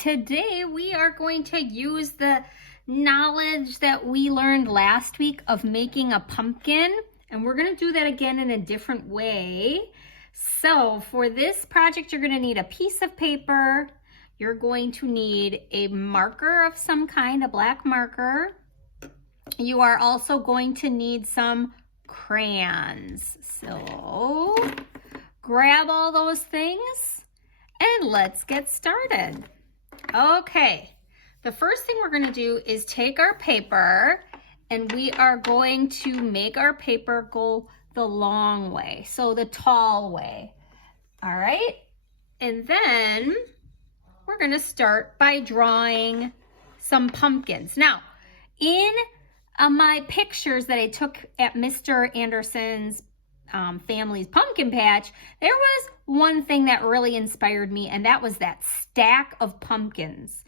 Today we are going to use the knowledge that we learned last week of making a pumpkin, and we're going to do that again in a different way. So for this project, you're going to need a piece of paper. You're going to need a marker of some kind, a black marker. You are also going to need some crayons. So grab all those things and let's get started. Okay, the first thing we're going to do is take our paper and we are going to make our paper go the long way, so the tall way. All right, and then we're going to start by drawing some pumpkins. Now, in my pictures that I took at Mr. Anderson's family's pumpkin patch, there was one thing that really inspired me, and that was that stack of pumpkins.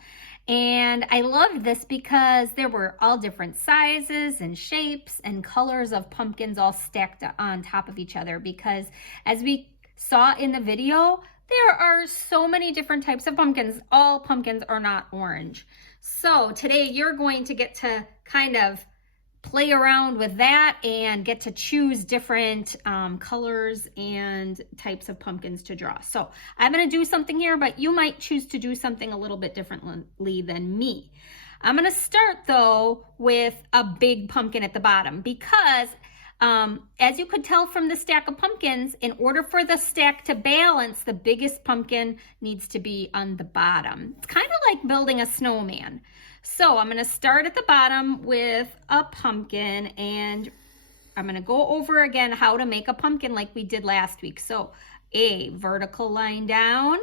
And I loved this because there were all different sizes and shapes and colors of pumpkins all stacked on top of each other, because as we saw in the video, there are so many different types of pumpkins. All pumpkins are not orange. So today you're going to get to kind of play around with that and get to choose different colors and types of pumpkins to draw. So I'm going to do something here, but you might choose to do something a little bit differently than me. I'm going to start though with a big pumpkin at the bottom, because as you could tell from the stack of pumpkins, in order for the stack to balance, the biggest pumpkin needs to be on the bottom. It's kind of like building a snowman. So I'm going to start at the bottom with a pumpkin, and I'm going to go over again how to make a pumpkin like we did last week. So a vertical line down,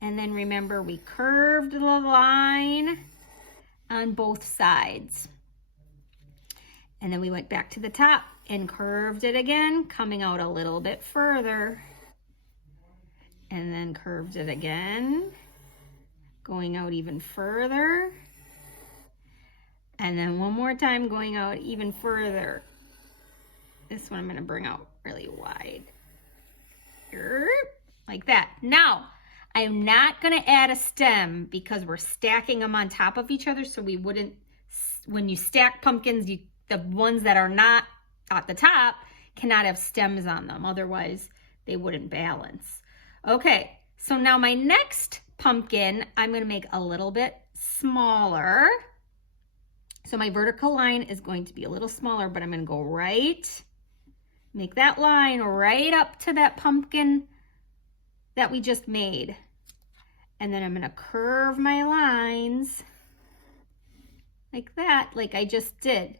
and then remember we curved the line on both sides. And then we went back to the top and curved it again, coming out a little bit further. And then curved it again, going out even further. And then one more time, going out even further. This one I'm going to bring out really wide. Like that. Now, I'm not going to add a stem because we're stacking them on top of each other, so we wouldn't, when you stack pumpkins, the ones that are not at the top cannot have stems on them. Otherwise, they wouldn't balance. Okay, so now my next pumpkin, I'm going to make a little bit smaller. So my vertical line is going to be a little smaller, but I'm going to go right, make that line right up to that pumpkin that we just made. And then I'm going to curve my lines like that, like I just did.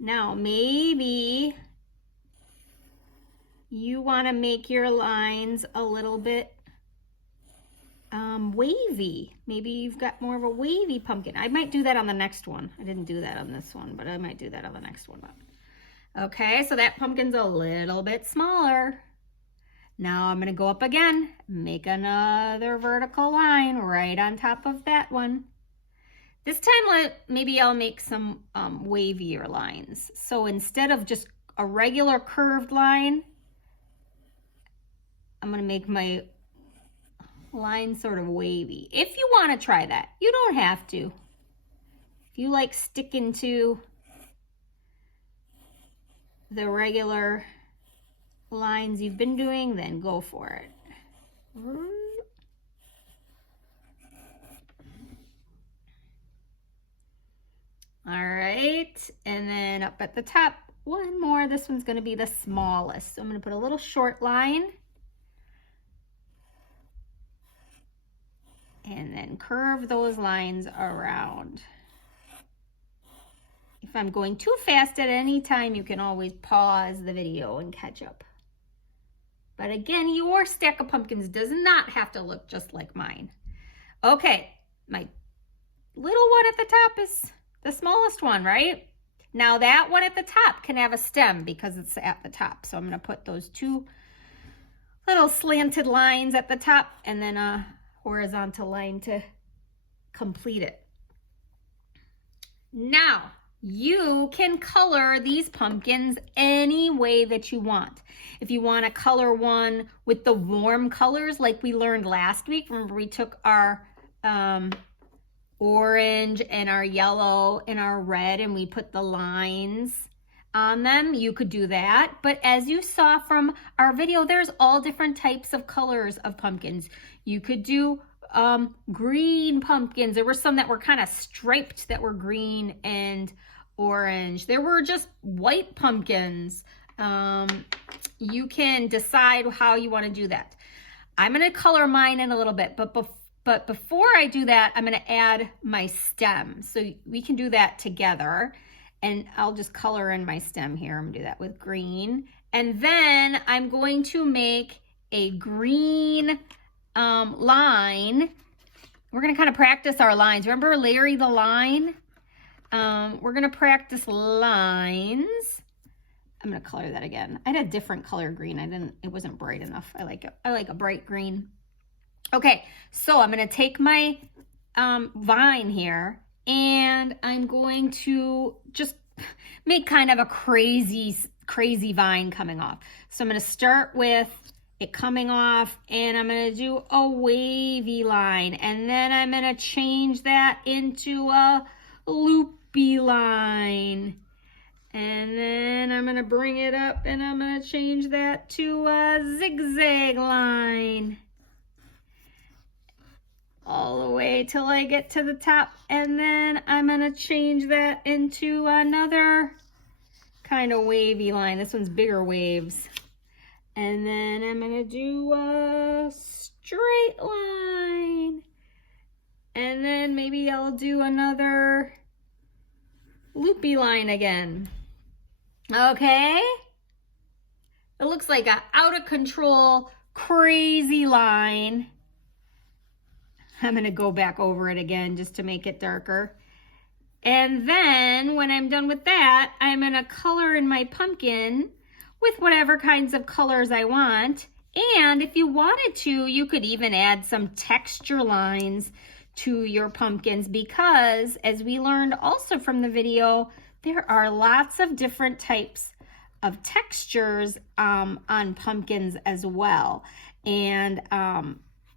Now, maybe you want to make your lines a little bit wavy. Maybe you've got more of a wavy pumpkin. I might do that on the next one. I didn't do that on this one, but I might do that on the next one. Okay, so that pumpkin's a little bit smaller. Now I'm going to go up again, make another vertical line right on top of that one. This time, maybe I'll make some wavier lines. So instead of just a regular curved line, I'm going to make my line sort of wavy. If you want to try that, you don't have to. If you like sticking to the regular lines you've been doing, then go for it. All right, and then up at the top, one more. This one's going to be the smallest. So I'm going to put a little short line. And then curve those lines around. If I'm going too fast at any time, you can always pause the video and catch up. But again, your stack of pumpkins does not have to look just like mine. Okay, my little one at the top is the smallest one, right? Now that one at the top can have a stem because it's at the top. So I'm going to put those two little slanted lines at the top and then a horizontal line to complete it. Now, you can color these pumpkins any way that you want. If you want to color one with the warm colors like we learned last week, remember we took our orange and our yellow and our red, and we put the lines on them, you could do that. But as you saw from our video, there's all different types of colors of pumpkins. You could do green pumpkins. There were some that were kind of striped that were green and orange. There were just white pumpkins. You can decide how you want to do that. I'm going to color mine in a little bit, but before I do that, I'm going to add my stem. So we can do that together. And I'll just color in my stem here. I'm going to do that with green. And then I'm going to make a green line. We're going to kind of practice our lines. Remember Larry the Line? We're going to practice lines. I'm going to color that again. I had a different color green. It wasn't bright enough. I like it. I like a bright green. Okay, so I'm going to take my vine here and I'm going to just make kind of a crazy vine coming off. So I'm going to start with it coming off and I'm going to do a wavy line, and then I'm going to change that into a loopy line. And then I'm going to bring it up and I'm going to change that to a zigzag line. All the way till I get to the top. And then I'm going to change that into another kind of wavy line. This one's bigger waves. And then I'm going to do a straight line. And then maybe I'll do another loopy line again. Okay, it looks like an out of control, crazy line. I'm going to go back over it again just to make it darker. And then when I'm done with that, I'm going to color in my pumpkin with whatever kinds of colors I want. And if you wanted to, you could even add some texture lines to your pumpkins, because as we learned also from the video, there are lots of different types of textures on pumpkins as well. And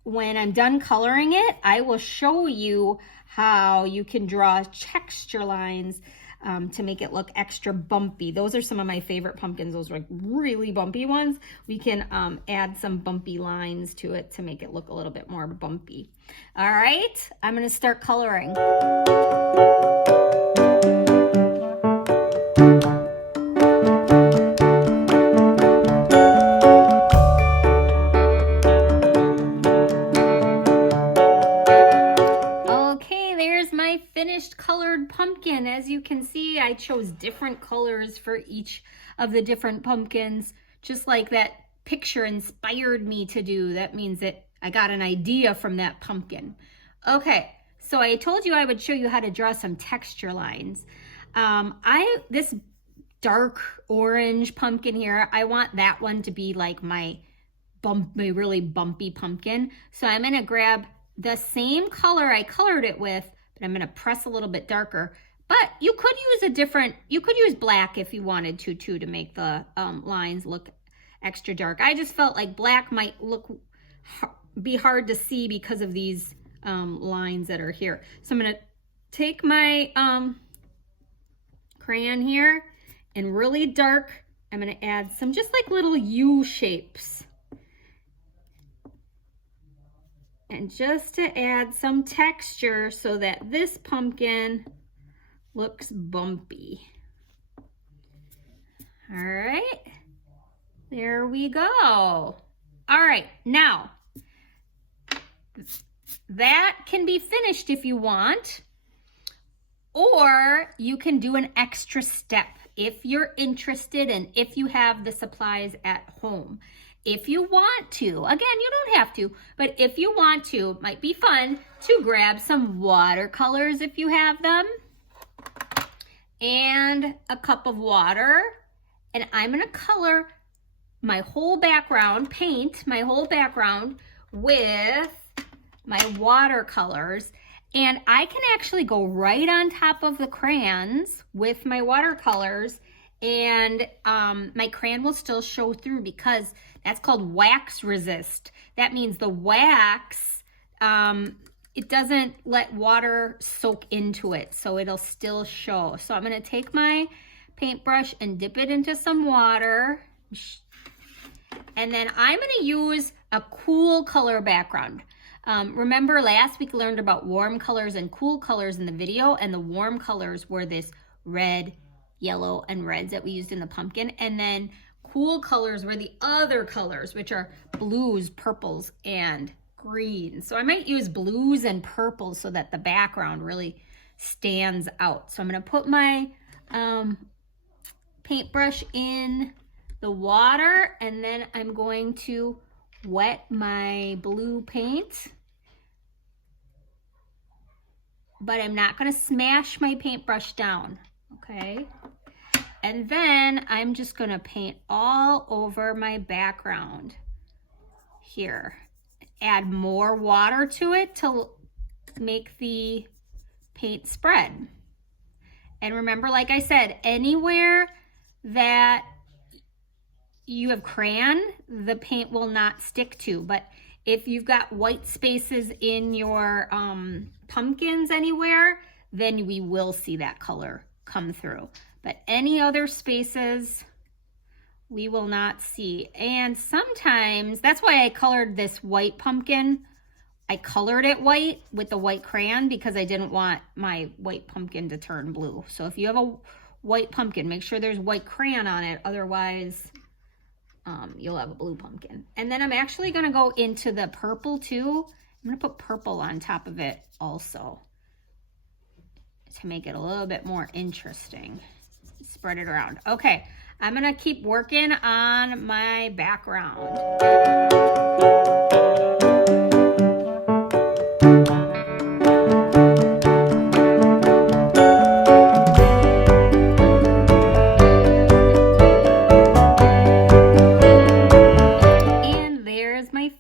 when I'm done coloring it, I will show you how you can draw texture lines to make it look extra bumpy. Those are some of my favorite pumpkins. Those are like really bumpy ones. We can add some bumpy lines to it to make it look a little bit more bumpy. All right, I'm gonna start coloring. Finished colored pumpkin. As you can see, I chose different colors for each of the different pumpkins, just like that picture inspired me to do. That means that I got an idea from that pumpkin. Okay, so I told you I would show you how to draw some texture lines. This dark orange pumpkin here, I want that one to be like my really bumpy pumpkin. So I'm gonna grab the same color I colored it with, but I'm gonna press a little bit darker. But you could use black if you wanted to make the lines look extra dark. I just felt like black might be hard to see because of these lines that are here. So I'm gonna take my crayon here and really dark, I'm gonna add some just like little U shapes. And just to add some texture so that this pumpkin looks bumpy. All right, there we go. All right, now that can be finished if you want, or you can do an extra step if you're interested and if you have the supplies at home. If you want to, again, you don't have to, but if you want to, it might be fun to grab some watercolors if you have them, and a cup of water. And I'm gonna color my whole background, paint my whole background with my watercolors. And I can actually go right on top of the crayons with my watercolors, and my crayon will still show through because that's called wax resist. That means the wax it doesn't let water soak into it, so it'll still show. So I'm gonna take my paintbrush and dip it into some water. And then I'm gonna use a cool color background. Remember last week we learned about warm colors and cool colors in the video, and the warm colors were this red, yellow, and reds that we used in the pumpkin. And then cool colors were the other colors, which are blues, purples, and greens. So I might use blues and purples so that the background really stands out. So I'm gonna put my paintbrush in the water, and then I'm going to wet my blue paint. But I'm not gonna smash my paintbrush down, okay? And then I'm just gonna paint all over my background here. Add more water to it to make the paint spread. And remember, like I said, anywhere that you have crayon, the paint will not stick to. But if you've got white spaces in your pumpkins anywhere, then we will see that color come through. But any other spaces, we will not see. And sometimes, that's why I colored this white pumpkin. I colored it white with the white crayon because I didn't want my white pumpkin to turn blue. So if you have a white pumpkin, make sure there's white crayon on it. Otherwise, you'll have a blue pumpkin. And then I'm actually gonna go into the purple too. I'm gonna put purple on top of it also to make it a little bit more interesting. Spread it around. Okay, I'm gonna keep working on my background.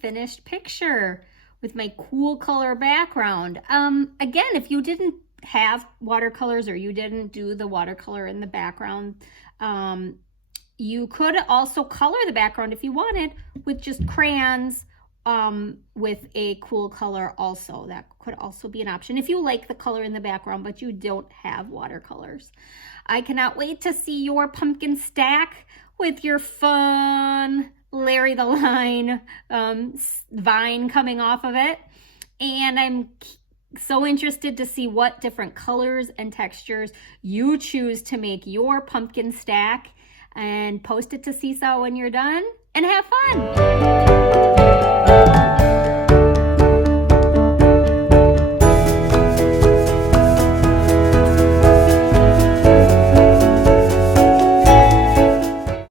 Finished picture with my cool color background. Again, if you didn't have watercolors or you didn't do the watercolor in the background, you could also color the background if you wanted with just crayons with a cool color also. That could also be an option if you like the color in the background but you don't have watercolors. I cannot wait to see your pumpkin stack with your fun Larry the Line vine coming off of it. And I'm so interested to see what different colors and textures you choose to make your pumpkin stack, and post it to Seesaw when you're done and have fun.